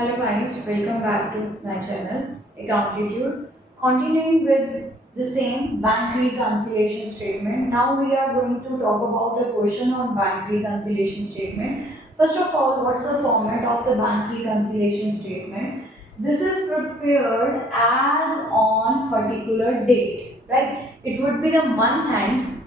Hello guys, welcome back to my channel Accountancy. Continuing with the same bank reconciliation statement. Now we are going to talk about a question on bank reconciliation statement. First of all, what's the format of the bank reconciliation statement? This is prepared as on particular date, right? It would be the month end,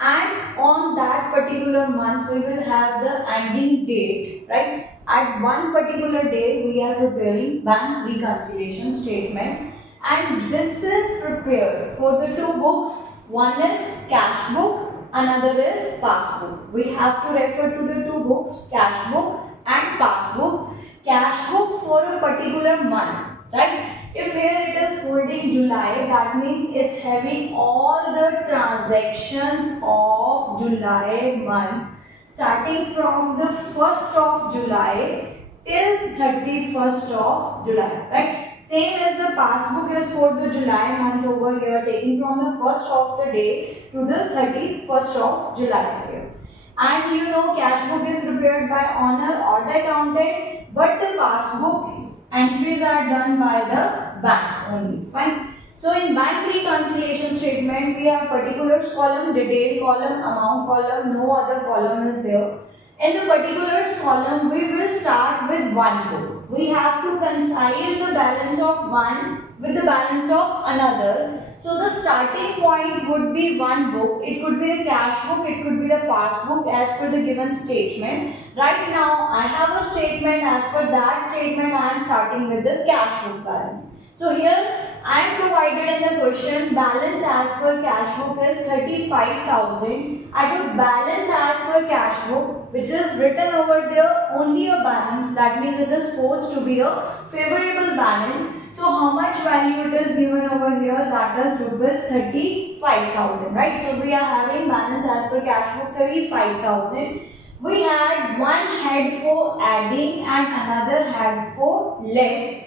and on that particular month we will have the ending date, right? At one particular day we are preparing bank reconciliation statement, and this is prepared for the two books. One is cash book, another is passbook. We have to refer to the two books, cash book and passbook. Cash book for a particular month, right? If here it is holding July, that means it's having all the transactions of July month starting from the 1st of July till 31st of July, right? Same as the passbook is for the July month over here, taking from the 1st of the day to the 31st of July here. And you know, cash book is prepared by owner or the accountant, but the passbook entries are done by the bank only. Fine. So in bank reconciliation statement, we have particulars column, detail column, amount column, no other column is there. In the particulars column, we will start with one book. We have to reconcile the balance of one with the balance of another. So the starting point would be one book. It could be a cash book, it could be the passbook as per the given statement. Right now, I have a statement. As per that statement, I am starting with the cash book balance. So here I am provided in the question balance as per cash book is 35,000. I took balance as per cash book, which is written over there only a balance. That means it is supposed to be a favorable balance. So how much value it is given over here? That is rupees 35,000, right? So we are having balance as per cash book 35,000. We had one head for adding and another head for less.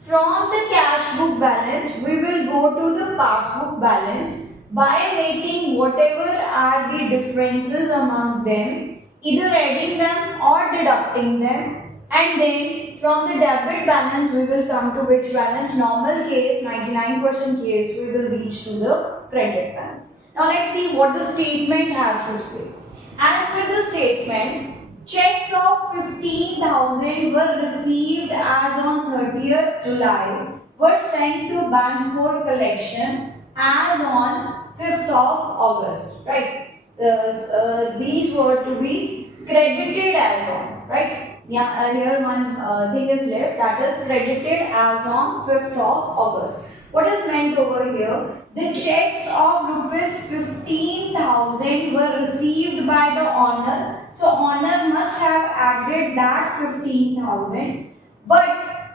From the cash book balance, we will go to the passbook balance by making whatever are the differences among them, either adding them or deducting them, and then from the debit balance we will come to which balance? Normal case, 99% case, we will reach to the credit balance. Now let's see what the statement has to say. As per the statement, checks of 15,000 were received as on 30th July, were sent to bank for collection as on 5th of August, right? These were to be credited as on, right? Yeah, here one thing is left, that is credited as on 5th of August. What is meant over here? The checks of rupees 15,000 were received by the owner. So owner must have added that 15,000, but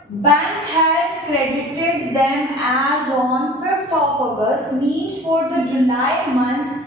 bank has credited them as on 5th of August, means for the July month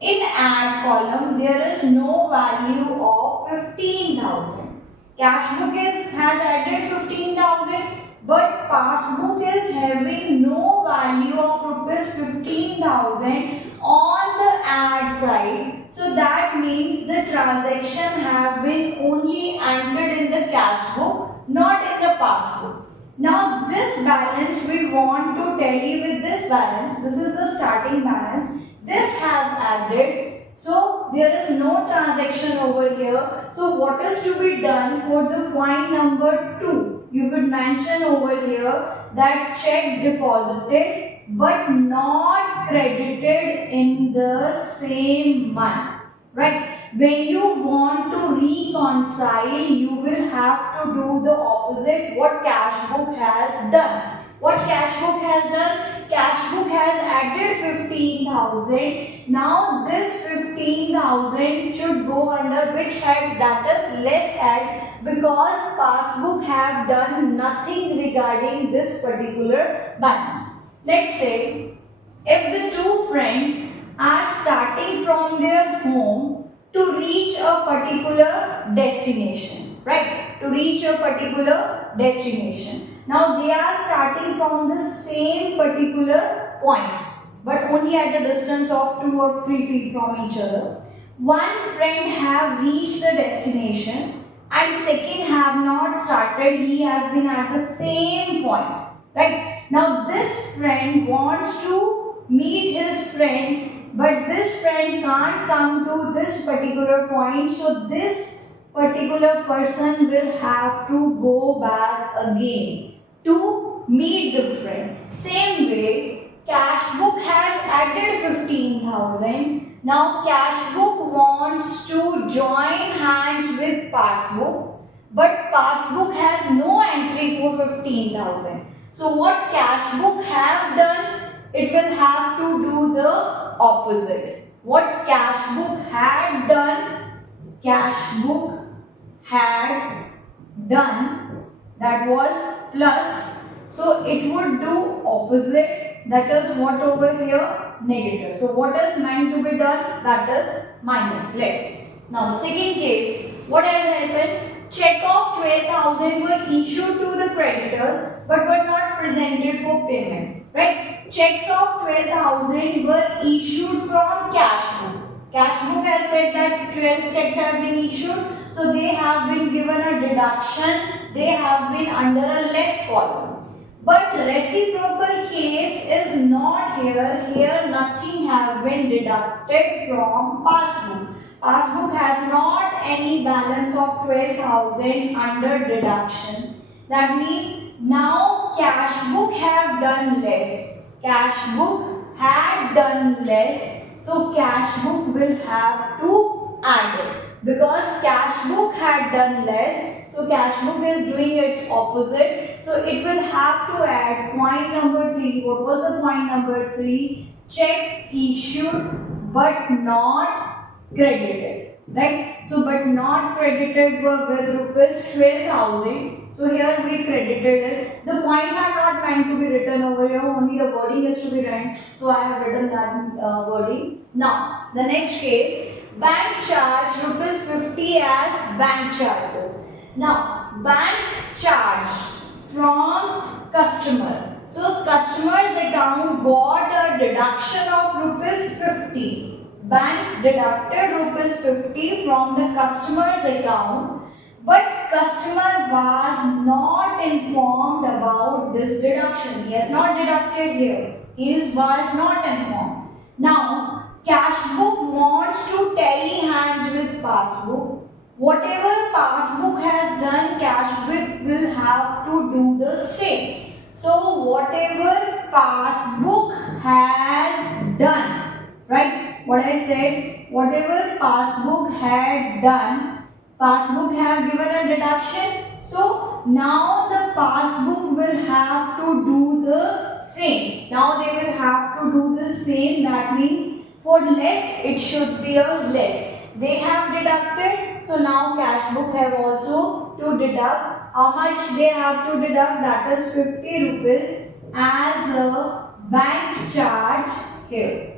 in add column there is no value of 15,000. Cash book has added 15,000. But passbook is having no value of rupees 15,000 on the add side. So that means the transaction have been only entered in the cash book, not in the passbook. Now this balance we want to tally with this balance. This is the starting balance. This have added. So there is no transaction over here. So what is to be done for the point number 2? You could mention over here that check deposited but not credited in the same month, right? When you want to reconcile, you will have to do the opposite what cash book has done. What cash book has done? Cash book has added 15,000. Now this 15,000 should go under which head? That is less head, because passbook have done nothing regarding this particular balance. Let's say if the two friends are starting from their home to reach a particular destination, right? To reach a particular destination. Now they are starting from the same particular points, but only at a distance of 2 or 3 feet from each other. One friend have reached the destination and second have not started, he has been at the same point, right? Now this friend wants to meet his friend, but this friend can't come to this particular point, so this particular person will have to go back again to meet the friend. Same way, cash book has added 15,000. Now cash book wants to join hands with passbook, but passbook has no entry for 15,000. So what cash book have done? It will have to do the opposite. What cash book had done? Cash book had done, that was plus, so it would do opposite, that is what over here, negative. So what is meant to be done? That is minus, less. Now the second case, what has happened? Check of 12,000 were issued to the creditors but were not presented for payment, right? Checks of 12,000 were issued from cash book. Cash book has said that 12 checks have been issued, so they have been given a deduction, they have been under a less column. But reciprocal case is not here. Here nothing have been deducted from passbook. Passbook has not any balance of 12,000 under deduction. That means now cash book have done less. Cash book had done less. So cash book will have to add it. Because cash book had done less, so cash book is doing its opposite. So it will have to add point number 3. What was the point number 3? Checks issued but not credited, right? So but not credited were with rupees 12,000. So here we credited it. The points are not meant to be written over here, only the wording is to be written. So I have written that wording. Now the next case, bank charge rupees 50 as bank charges. Now bank charge from customer. So customer's account got a deduction of rupees 50. Bank deducted rupees 50 from the customer's account, but customer was not informed about this deduction. He has not deducted here. He was not informed. Now cash book wants to tally hands with passbook. Whatever passbook has done, cash book will have to do the same. So whatever passbook has done, right? What I said, whatever passbook had done, passbook have given a deduction. So now the passbook will have to do the same. Now they will have to do the same. That means for less, it should be a less. They have deducted, so now cash book have also to deduct. How much they have to deduct? That is 50 rupees as a bank charge here.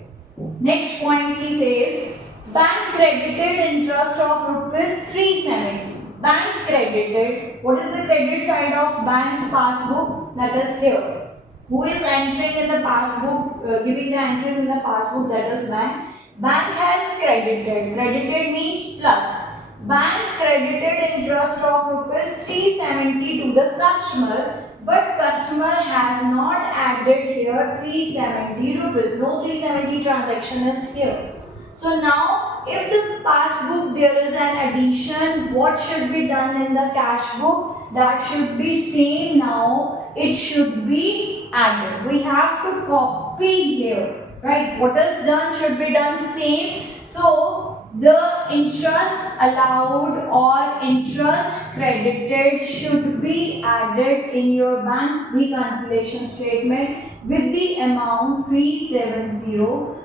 Next point he says, bank credited interest of rupees 370. Bank credited, what is the credit side of bank's passbook? That is here. Who is entering in the passbook, giving the entries in the passbook? That is bank. Bank has credited. Credited means plus. Bank credited interest of rupees 370 to the customer, but customer has not added here 370 rupees. No 370 transaction is here. So now if the passbook there is an addition, what should be done in the cash book? That should be same now. It should be added. We have to copy here, right? What is done should be done same. So the interest allowed or interest credited should be added in your bank reconciliation statement with the amount 370.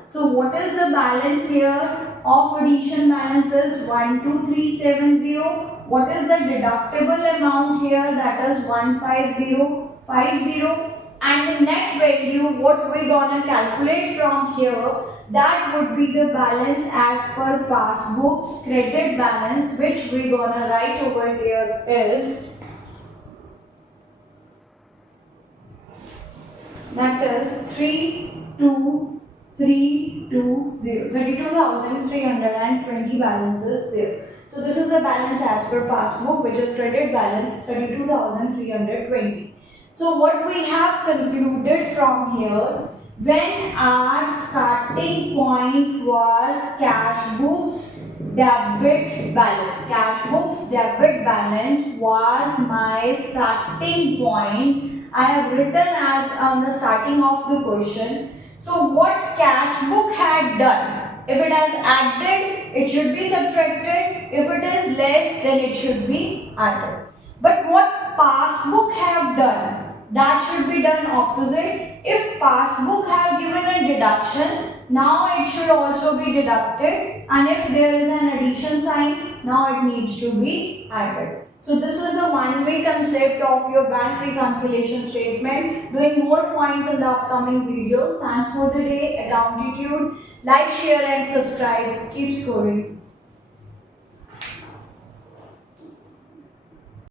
So what is the balance here of addition balances? 12370. What is the deductible amount here? That is 15050. And the net value, what we gonna calculate from here, that would be the balance as per passbook's credit balance, which we gonna write over here is, that is 32 32,320 balances there. So this is the balance as per passbook, which is credit balance 32,320. So what we have concluded from here, when our starting point was cash books debit balance. Cash books debit balance was my starting point. I have written as on the starting of the question. So what cash book had done? If it has added, it should be subtracted. If it is less, then it should be added. But what passbook have done? That should be done opposite. If passbook have given a deduction, now it should also be deducted, and if there is an addition sign, now it needs to be added. So this is the one-way concept of your bank reconciliation statement. Doing more points in the upcoming videos. Thanks for the day. Accountitude. Like, share and subscribe. Keep scoring.